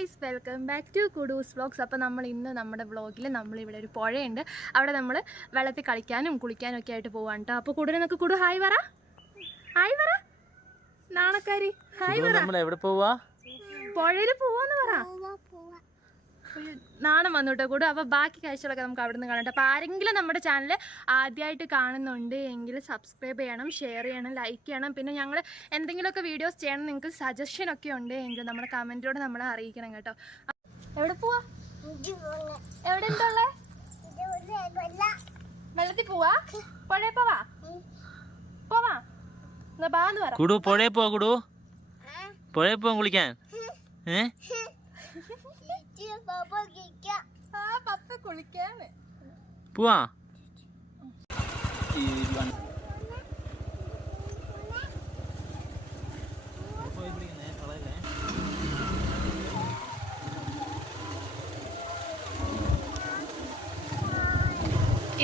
Guys welcome back to Kudus vlogs. അപ്പോൾ നമ്മൾ ഇന്ന് നമ്മുടെ വ്ളോഗിൽ നമ്മളിവിടെ ഒരു പുഴയുണ്ട്. അവിടെ നമ്മൾ വെള്ളത്തിൽ കളിക്കാനും കുളിക്കാനും ഒക്കെ ആയിട്ട് പോവാണ് കേട്ടോ അപ്പോൾ കൂടുതൽ നമുക്ക് കുടു ഹായ് പറ. ഹായ് പറ. നാണക്കാരി. ഹായ് പറ. നമ്മൾ എവിടെ പോവാ? പുഴയിൽ പോവാന്ന് പറ. നാണം വന്നു കൂടും അപ്പോൾ ബാക്കി കാഴ്ചകളൊക്കെ നമുക്ക് അവിടെ നിന്ന് കാണാം അപ്പോൾ ആരെങ്കിലും നമ്മുടെ ചാനൽ ആദ്യമായിട്ട് കാണുന്നുണ്ട് എങ്കിൽ സബ്സ്ക്രൈബ് ചെയ്യണം ഷെയർ ചെയ്യണം ലൈക്ക് ചെയ്യണം. പിന്നെ ഞങ്ങൾ എന്തെങ്കിലുമൊക്കെ വീഡിയോസ് ചെയ്യണം നിങ്ങൾക്ക് സജഷൻ ഒക്കെ ഉണ്ട് എങ്കിൽ നമ്മുടെ കമന്റിലൂടെ നമ്മളെ അറിയിക്കണം കേട്ടോ. എവിടെ പോവാ? എവിടെ വെള്ളത്തിൽ പോവാ? പുഴയിൽ പോവാ? പോവാ? എന്നാ ബാന്ന് പറ. കുടു പുഴയിൽ പോവാ കുടു. പുഴയിൽ പോവാൻ കുളിക്കാൻ. ഏ? ആ പോവാ.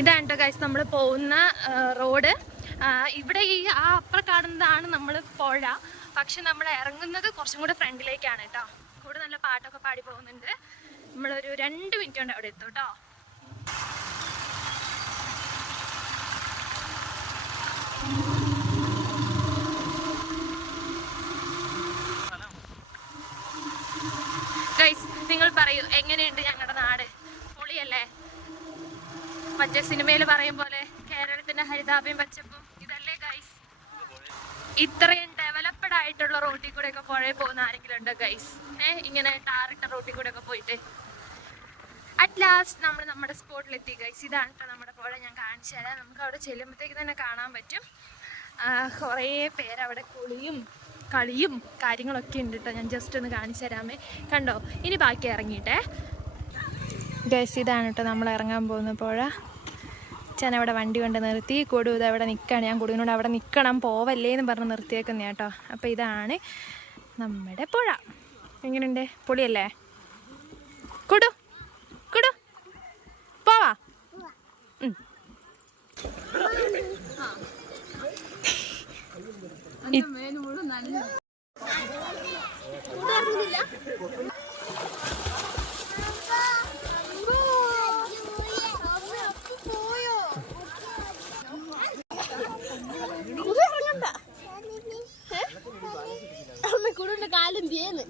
ഇതാണ് കേട്ടോ ഗൈസ് നമ്മൾ പോകുന്ന റോഡ്. ഇവിടെ ഈ ആ അപ്പുറം കാണുന്നതാണ് നമ്മൾ പുഴ. പക്ഷെ നമ്മൾ ഇറങ്ങുന്നത് കുറച്ചും കൂടെ ഫ്രണ്ടിലേക്കാണ് കേട്ടോ. കൂടെ നല്ല പാട്ടൊക്കെ പാടി പോകുന്നുണ്ട്. നമ്മളൊരു രണ്ട് മിനിറ്റ് കൊണ്ട് അവിടെ എത്തും കേട്ടോ നിങ്ങൾ പറയൂ എങ്ങനെയുണ്ട് ഞങ്ങളുടെ നാട്? പൊളിയല്ലേ? മറ്റേ സിനിമയിൽ പറയും പോലെ കേരളത്തിന്റെ ഹരിതാഭയും പച്ചപ്പും ഇതല്ലേ ഗൈസ് ഇത്രയും ആയിട്ടുള്ള റോട്ടിൽ കൂടെ ഒക്കെ പുഴയിൽ പോകുന്ന ആരെങ്കിലും ഉണ്ടോ ഗൈസ് ഏഹ് ഇങ്ങനെ ടാറിട്ട റോട്ടിൽ കൂടെ ഒക്കെ പോയിട്ട്? അറ്റ് ലാസ്റ്റ് നമ്മൾ നമ്മുടെ സ്പോട്ടിലെത്തി ഗൈസ് ഇതാണ് കേട്ടോ നമ്മുടെ പുഴ. ഞാൻ കാണിച്ചു തരാം. നമുക്ക് അവിടെ ചെല്ലുമ്പോഴത്തേക്ക് തന്നെ കാണാൻ പറ്റും. കുറേ പേരവിടെ കുളിയും കളിയും കാര്യങ്ങളൊക്കെ ഉണ്ട് കേട്ടോ ഞാൻ ജസ്റ്റ് ഒന്ന് കാണിച്ചു തരാമേ. കണ്ടോ? ഇനി ബാക്കി ഇറങ്ങിയിട്ടേ. ഗൈസ് ഇതാണ് കേട്ടോ നമ്മൾ ഇറങ്ങാൻ പോകുന്ന പുഴ. ഞാൻ അവിടെ വണ്ടി കൊണ്ട് നിർത്തി കൊടു ഇത് അവിടെ നിൽക്കുകയാണ് ഞാൻ കൊടുവിനോട് അവിടെ നിൽക്കണം പോവല്ലേ എന്ന് പറഞ്ഞ് നിർത്തിയേക്കുന്ന കേട്ടോ. അപ്പോൾ ഇതാണ് നമ്മുടെ പുഴ. എങ്ങനെയുണ്ട് പൊളിയല്ലേ? കൊടു കൊടു. പോവാ. ഉം. കുടുന്റെ കാലും തീന്ന്.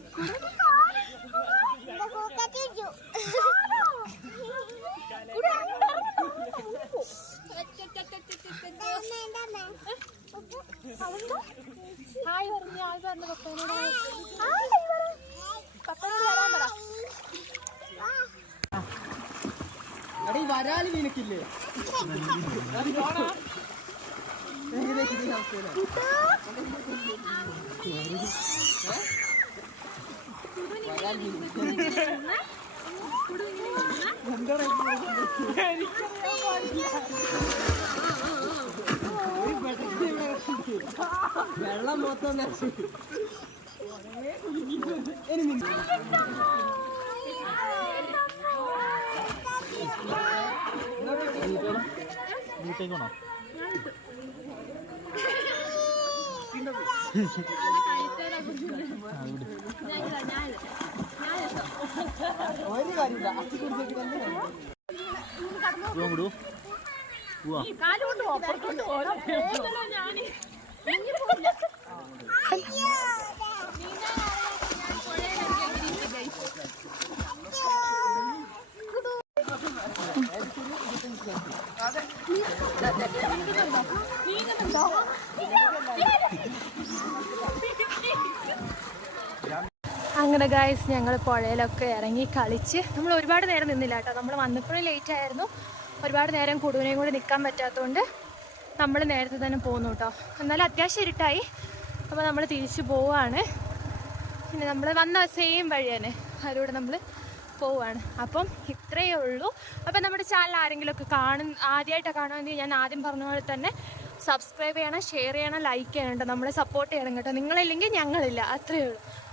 ഹായ് പറഞ്ഞു ഹായ് പറഞ്ഞു പപ്പനോട്. പപ്പനോട് വരാൻ പറ. എടീ വരാൽ നിനക്കില്ലേ? വെള്ളം മൊത്തം നശിച്ചു വീട്ടേക്കാണോ ഒരു കാര്യമില്ല അച്ഛൻ കുടിച്ചിട്ട് തന്നെ പോവാൻ കുടു പോവാ അങ്ങനെ ഗായ്സ് ഞങ്ങൾ പുഴയിലൊക്കെ ഇറങ്ങി കളിച്ച്. നമ്മൾ ഒരുപാട് നേരം നിന്നില്ല കേട്ടോ. നമ്മൾ വന്നപ്പോഴും ലേറ്റ് ആയിരുന്നു. ഒരുപാട് നേരം കുടുവിനെയും കൂടി നിൽക്കാൻ പറ്റാത്തതുകൊണ്ട് നമ്മൾ നേരത്തെ തന്നെ പോകുന്നു കേട്ടോ. എന്നാലും അത്യാവശ്യം ഇരുട്ടായി. അപ്പോൾ നമ്മൾ തിരിച്ചു പോവാണ്. പിന്നെ നമ്മൾ വന്ന സെയിം വഴി തന്നെ അതിലൂടെ നമ്മൾ പോവാണ്. അപ്പം ഇത്രയേ ഉള്ളൂ. അപ്പം നമ്മുടെ ചാനൽ ആരെങ്കിലുമൊക്കെ കാണും ആദ്യമായിട്ടാണ് കാണുമെങ്കിൽ ഞാൻ ആദ്യം പറഞ്ഞ പോലെ തന്നെ സബ്സ്ക്രൈബ് ചെയ്യണം ഷെയർ ചെയ്യണം ലൈക്ക് ചെയ്യണം കേട്ടോ. നമ്മളെ സപ്പോർട്ട് ചെയ്യണം കേട്ടോ. നിങ്ങളില്ലെങ്കിൽ ഞങ്ങളില്ല. അത്രയേ ഉള്ളൂ.